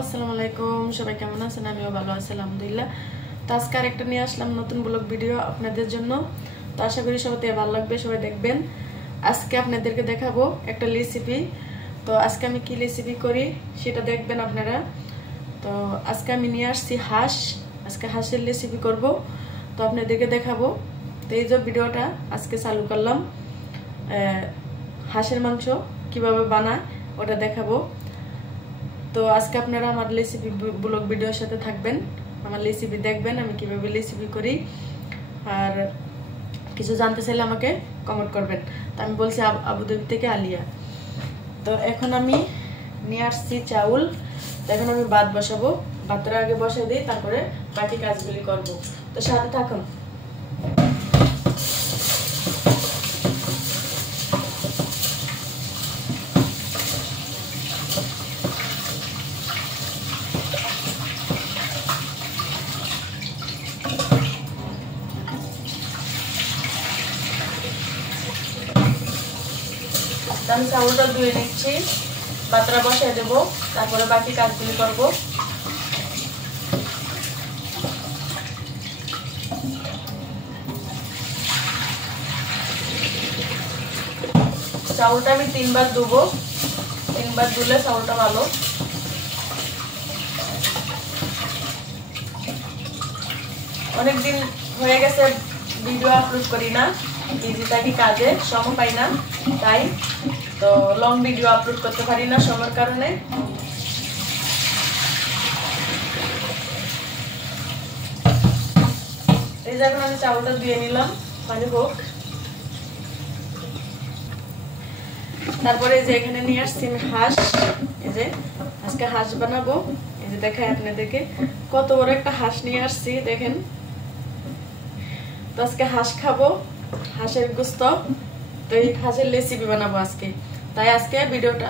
আসসালামু আলাইকুম, সবাই কেমন আছেন? আমিও ভালো আছি আলহামদুলিল্লাহ। তো আজকে আরেকটা নিয়ে আসলাম নতুন ব্লগ ভিডিও আপনাদের জন্য। তো আশা করি সবাই ভালো লাগবে, সবাই দেখবেন। আজকে আপনাদেরকে দেখাবো একটা রেসিপি। তো আজকে আমি কি রেসিপি করি সেটা দেখবেন আপনারা। তো আজকে আমি নিয়ে আসছি হাঁস। আজকে হাঁসের রেসিপি করব, তো আপনাদেরকে দেখাবো। তো এই যে ভিডিওটা আজকে চালু করলাম, হাঁসের মাংস কিভাবে বানায় ওটা দেখাবো। তো আজকে আপনারা আমার রেসিপি ব্লগ ভিডিওর সাথে থাকবেন, আমার রেসিপি দেখবেন আমি কিভাবে রেসিপি করি। আর কিছু জানতে চাইলে আমাকে কমেন্ট করবেন। তো আমি বলছি আবুধাবি থেকে আলিয়া। তো এখন আমি নিয়ে আসছি চাউল। তো এখন আমি ভাত বসাবো, ভাতটা আগে বসাই দিই, তারপরে বাকি কাজগুলি করব। তো সাথে থাকুন। আমি চাউলটা ধুয়ে নিচ্ছি, ভাতটা বসাই দেবো, তারপরে বাকি কাজগুলি করব। চাউলটা আমি 3 বার ধুবো, 3 বার ধুলে চাউলটা ভালো। অনেকদিন হয়ে গেছে ভিডিও আপলোড করি না, বিজি থাকি কাজে, সময় পাই না, তাই তো লং ভিডিও আপলোড করতে পারি না সময়ের কারণে। এই যে এখন আমি চাউলটা ধুয়ে নিলাম, পানি হোক। তারপরে এই যে এখানে নিয়ে আসছি হাঁস। এই যে আজকে হাঁস বানাবো। এই যে দেখাই আপনাদেরকে, কত বড় একটা হাঁস নিয়ে আসছি দেখেন। তো আজকে হাঁস খাবো, হাঁসের গোস্ত। তো এই হাঁসের রেসিপি বানাবো আজকে, তাই আজকে ভিডিওটা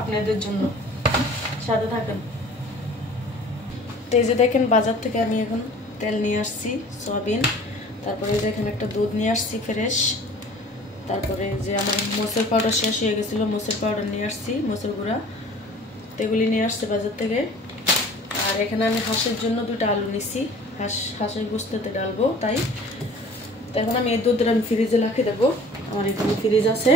আপনাদের জন্য, সাথে থাকেন। তো এই যে দেখেন বাজার থেকে আমি এখন তেল নিয়ে আসছি সয়াবিন। তারপরে দেখেন একটা দুধ নিয়ে আসছি ফ্রেশ। তারপরে যে আমার মোচের পাউডার শেষ হয়ে গেছিলো, মোচের পাউডার নিয়ে আসছি, মোচের গুঁড়া, এগুলি নিয়ে আসছে বাজার থেকে। আর এখানে আমি হাঁসের জন্য 2টা আলু নিছি, হাঁসের গোস্ততে ডালবো তাই। তো এখন আমি এই দুধটা আমি ফ্রিজে রাখি দেবো, আমার এখানে ফ্রিজ আছে।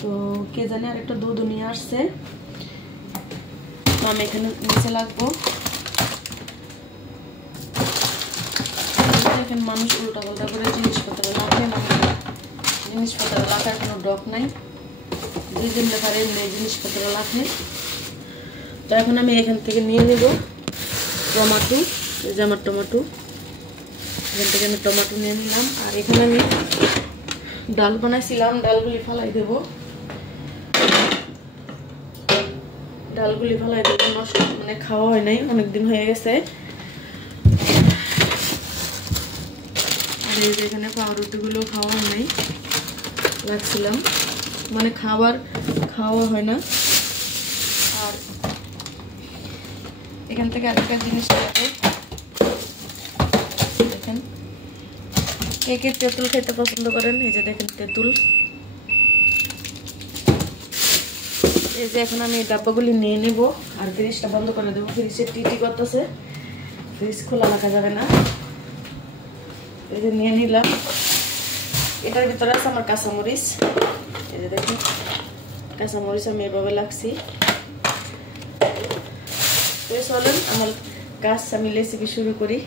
তো কে জানি আর একটা দুধ নিয়ে আসছে, তো আমি এখানে নিচে লাগবো। এখানে মানুষ উল্টা পাল্টা করে জিনিসপত্র রাখে না, জিনিসপত্র রাখার কোনো ডক নাই, দুই দিন পারে জিনিসপত্র রাখে। তো এখন আমি এখান থেকে নিয়ে নেব টমেটো। এই যে আমার টমেটো, এখান থেকে আমি টমেটো নিয়ে নিলাম। আর এখানে আমি ডাল বানাইছিলাম, ডালগুলি ফালাই দেব, ডালগুলি ফালাই দেব, নষ্ট মানে খাওয়া হয় নাই, অনেকদিন হয়ে গেছে। আর এই যে এখানে পাউরুটিগুলো খাওয়া হয় নাই, রাখছিলাম, মানে খাওয়া হয় না। আর এখান থেকে আরেকটা জিনিস দেখেন, কে তেঁতুল খেতে পছন্দ করেন। এই যে দেখেন তেঁতুল। এই যে এখন আমি এই ডাব্বাগুলি নিয়ে নেব আর ফ্রিজটা বন্ধ করে দেবো। ফ্রিজে টিটি করতেছে, ফ্রিজ খোলা রাখা যাবে না। এই যে নিয়ে নিলাম। এটার ভিতরে আছে আমার কাঁচামরিচ। এই যে দেখুন কাঁচামরিচ আমি এভাবে লাগছি। তো চলেন আমার কাজ, আমি রেসিপি শুরু করি।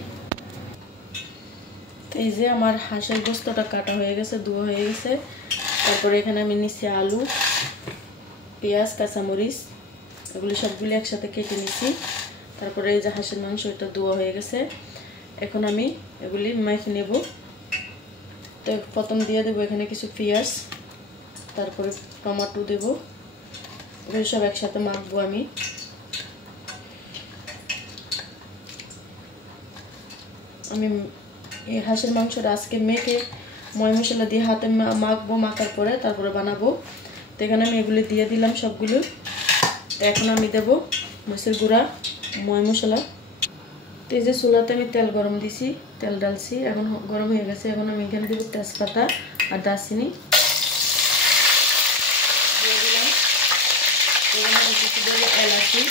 এই যে আমার হাঁসের গোস্তটা কাটা হয়ে গেছে, ধোয়া হয়ে গেছে। তারপরে এখানে আমি নিচ্ছি আলু, পেঁয়াজ, কাঁচামরিচ, এগুলি সবগুলি একসাথে কেটে নিচ্ছি। তারপরে এই যে হাঁসের মাংস, এটা ধোয়া হয়ে গেছে। এখন আমি এগুলি মাখিয়ে নেব। তো প্রথম দিয়ে দেবো এখানে কিছু পেঁয়াজ, তারপরে টমেটো দেব, এগুলি সব একসাথে মাখবো আমি। এই হাঁসের মাংসটা আজকে মেখে ময় মশলা দিয়ে হাতে মাখবো, মাখার পরে তারপরে বানাবো। তো এখানে আমি এগুলি দিয়ে দিলাম সবগুলো। তো এখন আমি দেবো মরিচের গুঁড়া, ময় মশলা। তো এই যে চুলাতে আমি তেল গরম দিছি, তেল ডালছি, এখন গরম হয়ে গেছে। এখন আমি এখানে দেবো তেজপাতা আর দারচিনি দিয়ে দিলাম। এখানে আমি কিছু দেবো এলাচি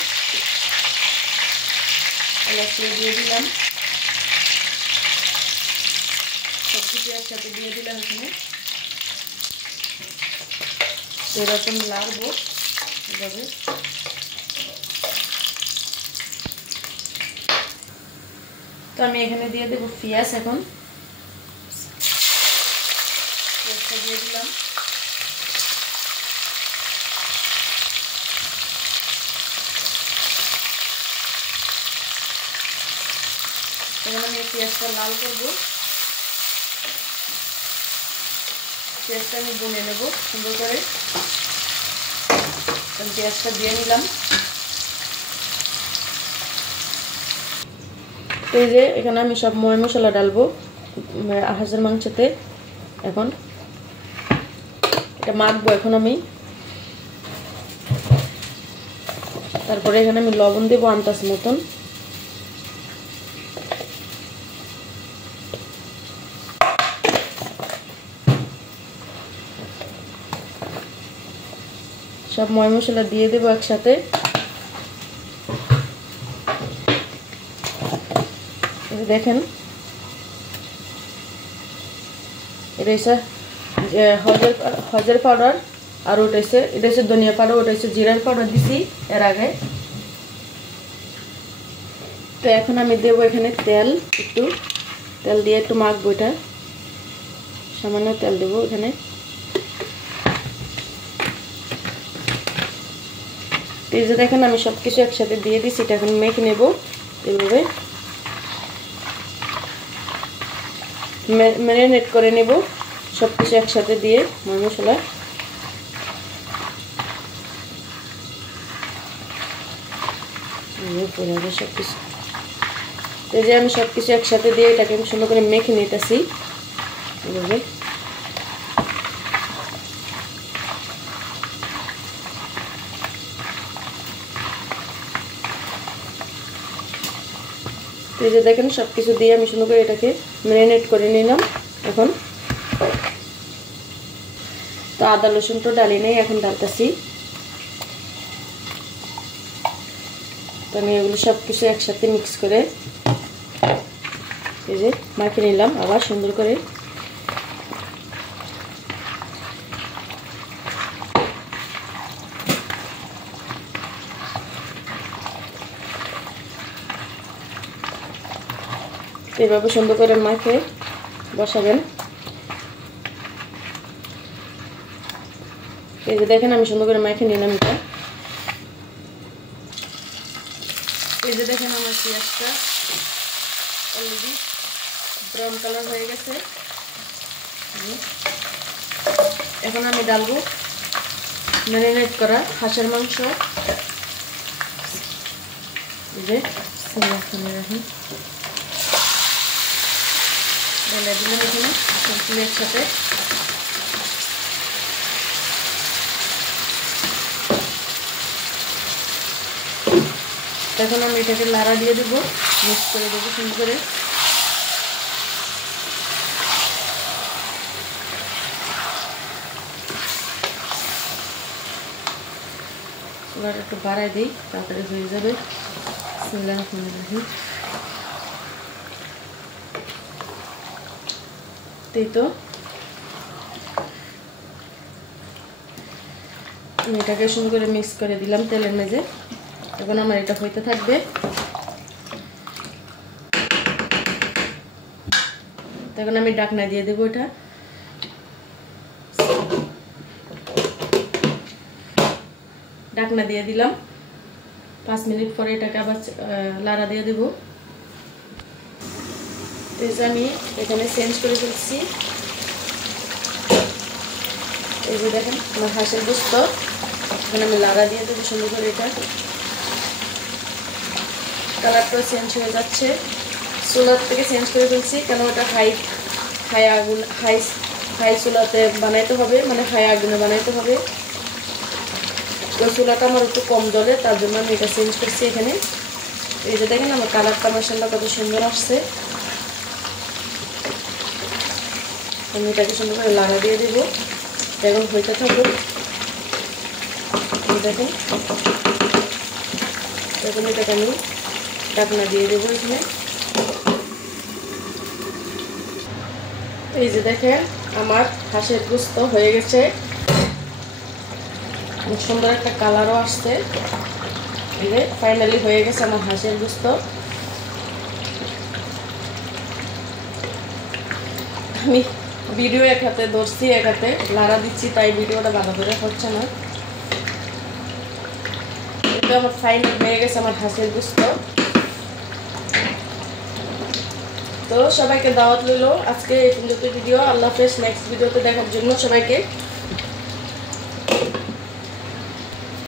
দিয়ে দিলাম, সব কিছু একসাথে দিয়ে দিলাম এখানে। এরকম লাগবো এভাবে। তো আমি এখানে দিয়ে দেবো পেঁয়াজ। এখন পেঁয়াজটা দিয়ে দিলাম, এখন আমি পেঁয়াজটা লাল করবো। পেঁয়াজটা আমি ভুনে নেবো সুন্দর করে। পেঁয়াজটা দিয়ে নিলাম। এই যে এখানে আমি সব ময় মশলা ডালবো হাঁসের মাংসতে। এখন এটা মাখবো এখন আমি। তারপরে এখানে আমি লবণ দেবো আন্দাজ মতন। সব ময় মশলা দিয়ে দেবো একসাথে। দেখেন এটা হচ্ছে হলদের পাউডার, আর এটা হচ্ছে ধনিয়া পাউডার, ওটা হচ্ছে জিরার পাউডার দিছি এর আগে। তো এখন আমি দেবো এখানে তেল, একটু তেল দিয়ে একটু মাখবো। এটা সামান্য তেল দেবো এখানে। এই যে দেখেন আমি সব কিছু একসাথে দিয়ে দিচ্ছি। এটা এখন মেখে নেবো এভাবে, ম্যারিনেট করে নেব সব কিছু একসাথে দিয়ে ময় মশলা। সব কিছু এই যে আমি সব কিছু একসাথে দিয়ে এটাকে আমি সুন্দর করে মেখে নিতেছি এভাবে। এই যে দেখেন সব কিছু দিয়ে আমি সুন্দর করে এটাকে ম্যারিনেট করে নিলাম। এখন তো আদা রসুন তো ডালি নেই, এখন ডালতেছি। তো আমি এগুলো সব কিছু একসাথে মিক্স করে এই যে মাখিয়ে নিলাম আবার সুন্দর করে। এইভাবে সুন্দর করে মাখে বসাবেন। এই যে দেখেন আমি সুন্দর করে মাখে নিলাম এটা। এই যে দেখেন আমার পেঁয়াজটা অলরেডি ব্রাউন কালার হয়ে গেছে। এখন আমি ডালবো ম্যারিনেট করা হাঁসের মাংস। এই যে রাখুন ঢেলে দিলাম এখানে সবগুলো একসাথে। এখন আমি এটাকে লাড়া দিয়ে দেবো, মিক্স করে দেবো সুন্দর করে। চুলাটা একটু বাড়াই দিই, তাড়াতাড়ি হয়ে যাবে। তো আমি এটাকে সুন্দর করে মিক্স করে দিলাম তেলের মেঝে। এখন আমার এটা হইতে থাকবে। এখন আমি ঢাকনা দিয়ে দেবো। এটা ঢাকনা দিয়ে দিলাম। 5 মিনিট পরে এটাকে আবার লাড়া দিয়ে দেবো। এই যে আমি এখানে চেঞ্জ করে ফেলছি। এই যে দেখেন আমার হাঁসের গোস্ত। এখানে আমি লাড়া দিয়ে দেবো সুন্দর করে। এটা কালারটাও চেঞ্জ হয়ে যাচ্ছে। চুলার থেকে চেঞ্জ করে ফেলছি, কেন ওটা হাই চুলাতে বানাইতে হবে, মানে হাই আগুনে বানাইতে হবে। ওই চুলাটা আমার একটু কম জ্বলে, তার জন্য আমি এটা চেঞ্জ করছি এখানে। এই যে দেখেন আমার কালারটা মাশাআল্লাহ কত সুন্দর আসছে। আমি এটাকে সুন্দর করে লাড়া দিয়ে দেবো। এখন হইতে থাকুক। দেখেন এখন এটাকে আমি ঢাকনা দিয়ে দেবো এখানে। এই যে দেখেন আমার হাঁসের গোস্ত হয়ে গেছে, খুব সুন্দর একটা কালারও আসছে। এই যে ফাইনালি হয়ে গেছে আমার হাঁসের গোস্ত। আমি ভিডিও এক হাতে ধরছি, এক হাতে লাড়া দিচ্ছি, তাই ভিডিওটা বাধা ধরে হচ্ছে না। এটা আমার ফাইনাল হয়ে গেছে আমার হাঁসের গোস্ত। তো সবাইকে দাওয়াত রইল আজকে এই পর্যন্ত ভিডিও। আল্লাহ হাফেজ। নেক্সট ভিডিওতে দেখার জন্য সবাইকে